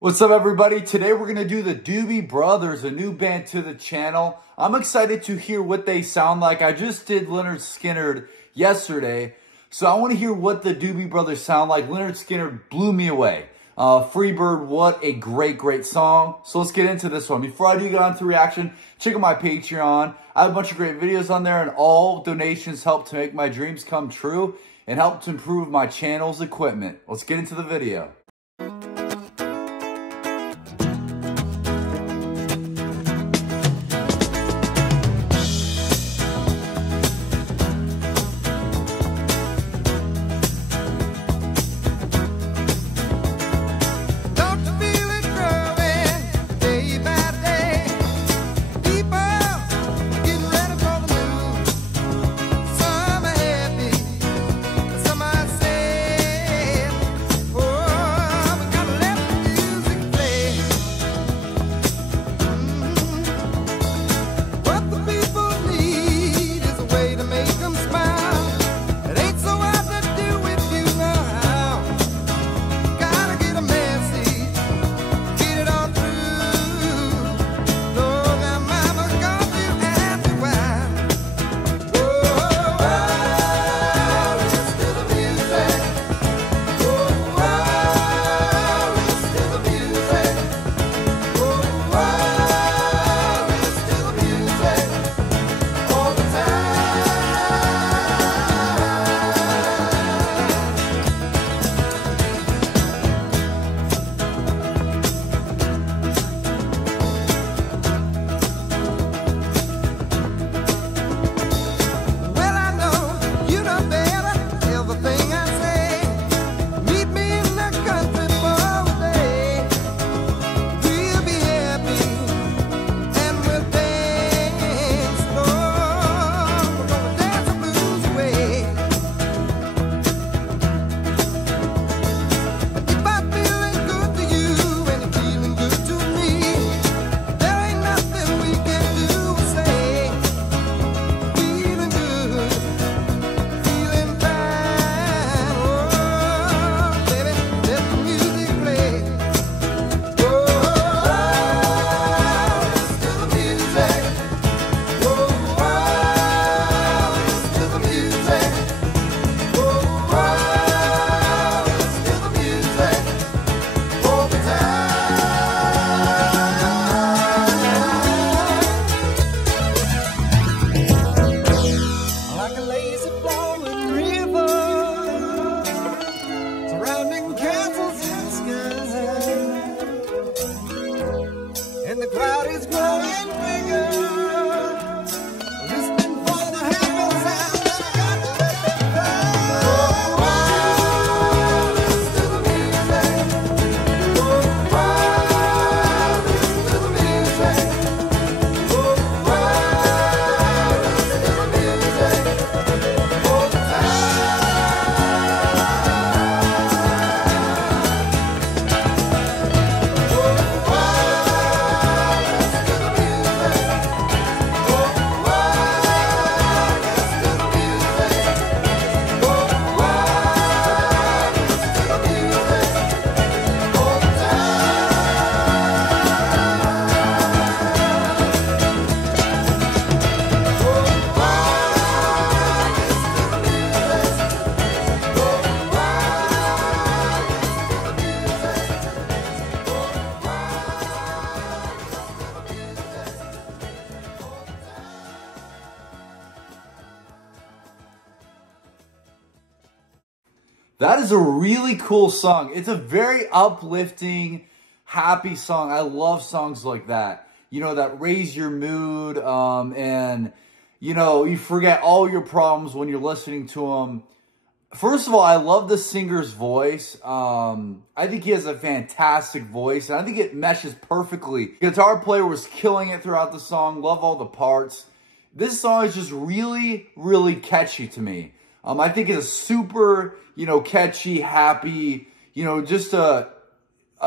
What's up, everybody? Today we're going to do the Doobie Brothers, a new band to the channel. I'm excited to hear what they sound like. I just did Lynyrd Skynyrd yesterday, so I want to hear what the Doobie Brothers sound like. Lynyrd Skynyrd blew me away. Freebird, what a great song. So let's get into this one. Before I do get on to reaction, check out my Patreon. I have a bunch of great videos on there, and all donations help to make my dreams come true and help to improve my channel's equipment. Let's get into the video. And the cloud is growing bigger. Listening for the heaven sound. Got to let them fly. Oh, listen to the music. Oh, listen to the music. Oh, listen to the music. All the That is a really cool song. It's a very uplifting, happy song. I love songs like that. You know, that raise your mood, and, you know, you forget all your problems when you're listening to them. First of all, I love the singer's voice. I think he has a fantastic voice, and I think it meshes perfectly. The guitar player was killing it throughout the song. Love all the parts. This song is just really catchy to me. I think it's a super, you know, catchy, happy, you know, just a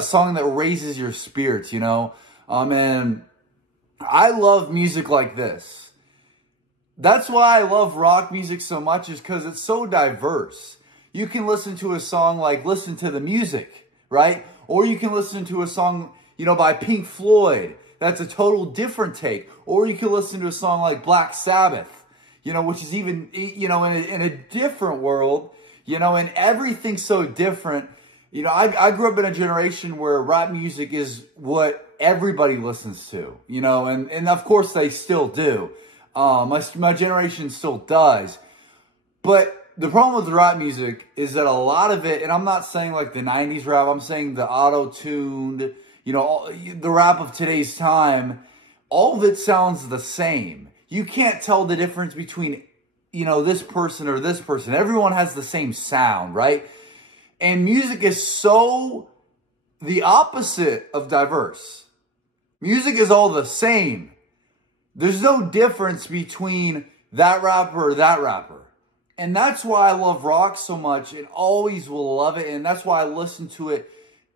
song that raises your spirits, you know. And I love music like this. That's why I love rock music so much, is because it's so diverse. You can listen to a song like Listen to the Music, right? Or you can listen to a song, you know, by Pink Floyd. That's a total different take. Or you can listen to a song like Black Sabbath, you know, which is even, you know, in a different world, you know, and everything's so different. You know, I grew up in a generation where rap music is what everybody listens to, you know, and of course they still do. My generation still does. But the problem with rap music is that a lot of it, and I'm not saying like the 90s rap, I'm saying the auto-tuned, you know, the rap of today's time, all of it sounds the same. You can't tell the difference between, you know, this person or this person. Everyone has the same sound, right? And music is so the opposite of diverse. Music is all the same. There's no difference between that rapper or that rapper. And that's why I love rock so much and always will love it. And that's why I listen to it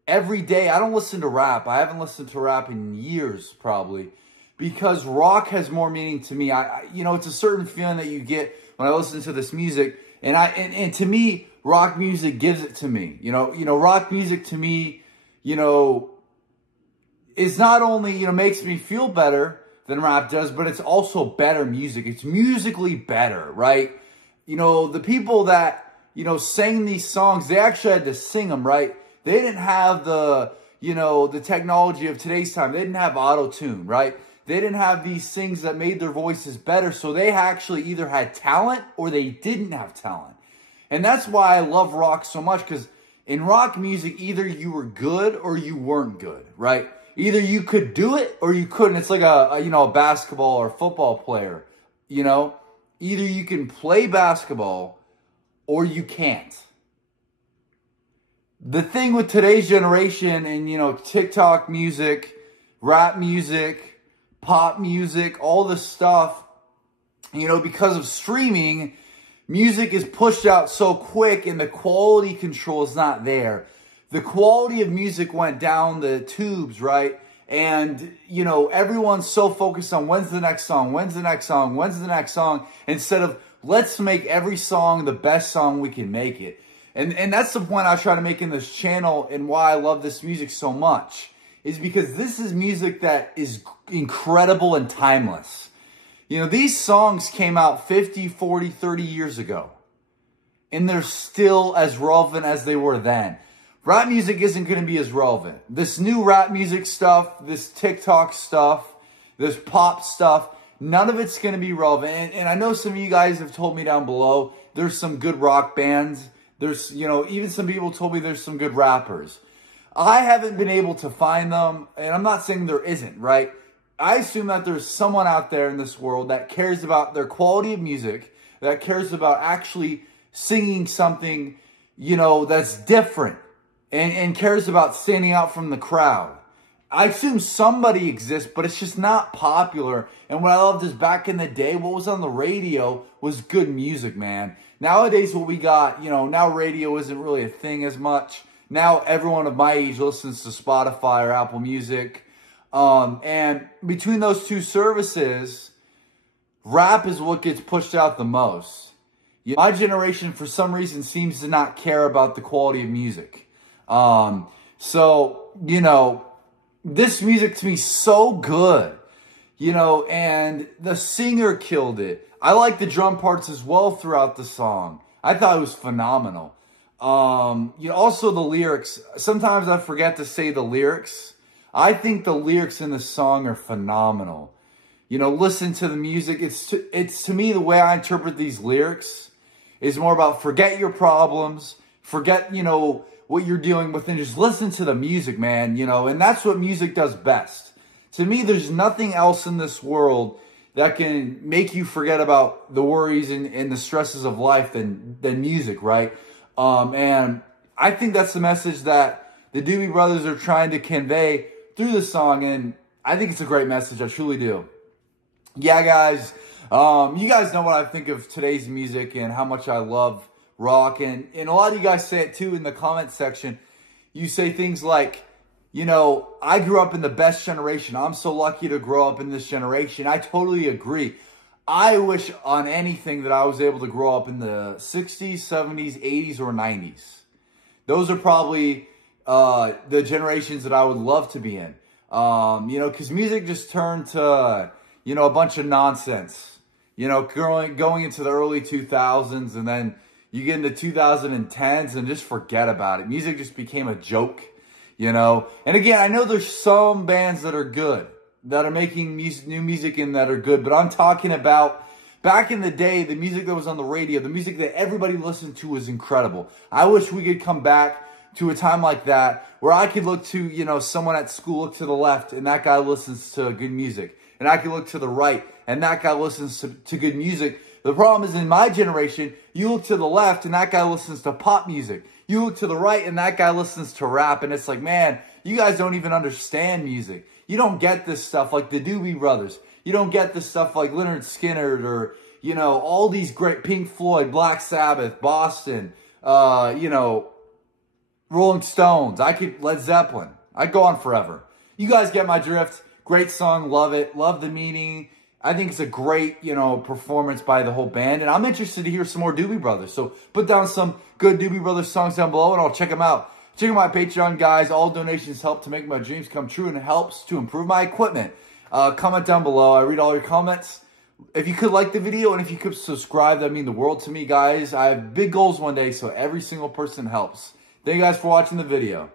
every day. I don't listen to rap. I haven't listened to rap in years, probably. Because rock has more meaning to me. You know, it's a certain feeling that you get when I listen to this music. And to me, rock music gives it to me. You know, rock music to me, you know, is not only, you know, makes me feel better than rap does, but it's also better music. It's musically better, right? You know, the people that, you know, sang these songs, they actually had to sing them, right? They didn't have the, you know, the technology of today's time. They didn't have auto-tune, right? They didn't have these things that made their voices better. So they actually either had talent or they didn't have talent. And that's why I love rock so much, because in rock music, either you were good or you weren't good, right? Either you could do it or you couldn't. It's like you know, a basketball or football player, you know? Either you can play basketball or you can't. The thing with today's generation and, you know, TikTok music, rap music, pop music, all this stuff, you know, because of streaming, music is pushed out so quick and the quality control is not there. The quality of music went down the tubes, right? And, you know, everyone's so focused on when's the next song, when's the next song, when's the next song, instead of let's make every song the best song we can make it. And that's the point I try to make in this channel and why I love this music so much, is because this is music that is incredible and timeless. You know, these songs came out 50, 40, 30 years ago, and they're still as relevant as they were then. Rap music isn't going to be as relevant. This new rap music stuff, this TikTok stuff, this pop stuff, none of it's going to be relevant. And I know some of you guys have told me down below, there's some good rock bands. There's, you know, even some people told me there's some good rappers. I haven't been able to find them, and I'm not saying there isn't, right? I assume that there's someone out there in this world that cares about their quality of music, that cares about actually singing something, you know, that's different. And cares about standing out from the crowd. I assume somebody exists, but it's just not popular. And what I loved is back in the day, what was on the radio was good music, man. Nowadays, what we got, you know, now radio isn't really a thing as much. Now everyone of my age listens to Spotify or Apple Music. And between those two services, rap is what gets pushed out the most. My generation, for some reason, seems to not care about the quality of music. So, you know, this music to me is so good, you know, and the singer killed it. I like the drum parts as well throughout the song. I thought it was phenomenal. You know, also the lyrics. Sometimes I forget to say the lyrics. I think the lyrics in the song are phenomenal. You know, listen to the music. It's to me, the way I interpret these lyrics is more about forget your problems, forget, you know, what you're dealing with, and just listen to the music, man, you know, and that's what music does best. To me, there's nothing else in this world that can make you forget about the worries and the stresses of life than music, right? And I think that's the message that the Doobie Brothers are trying to convey through the song, and I think it's a great message. I truly do. Yeah, guys, you guys know what I think of today's music and how much I love rock, and a lot of you guys say it too in the comment section. You say things like, you know, I grew up in the best generation. I'm so lucky to grow up in this generation. I totally agree. I wish on anything that I was able to grow up in the 60s, 70s, 80s, or 90s. Those are probably the generations that I would love to be in. You know, because music just turned to, you know, a bunch of nonsense. You know, going into the early 2000s, and then you get into 2010s and just forget about it. Music just became a joke, you know. And again, I know there's some bands that are good, that are making new music and that are good, but I'm talking about back in the day, the music that was on the radio, the music that everybody listened to was incredible. I wish we could come back to a time like that where I could look to, you know, someone at school, look to the left, and that guy listens to good music. And I can look to the right, and that guy listens to good music. The problem is in my generation, you look to the left, and that guy listens to pop music. You look to the right, and that guy listens to rap. And it's like, man, you guys don't even understand music. You don't get this stuff like the Doobie Brothers. You don't get this stuff like Leonard Skinner or, you know, all these great Pink Floyd, Black Sabbath, Boston, you know, Rolling Stones. Led Zeppelin. I go on forever. You guys get my drift. Great song. Love it. Love the meaning. I think it's a great, you know, performance by the whole band. And I'm interested to hear some more Doobie Brothers. So put down some good Doobie Brothers songs down below and I'll check them out. Check out my Patreon, guys. All donations help to make my dreams come true and helps to improve my equipment. Comment down below. I read all your comments. If you could like the video and if you could subscribe, that'd mean the world to me, guys. I have big goals one day, so every single person helps. Thank you guys for watching the video.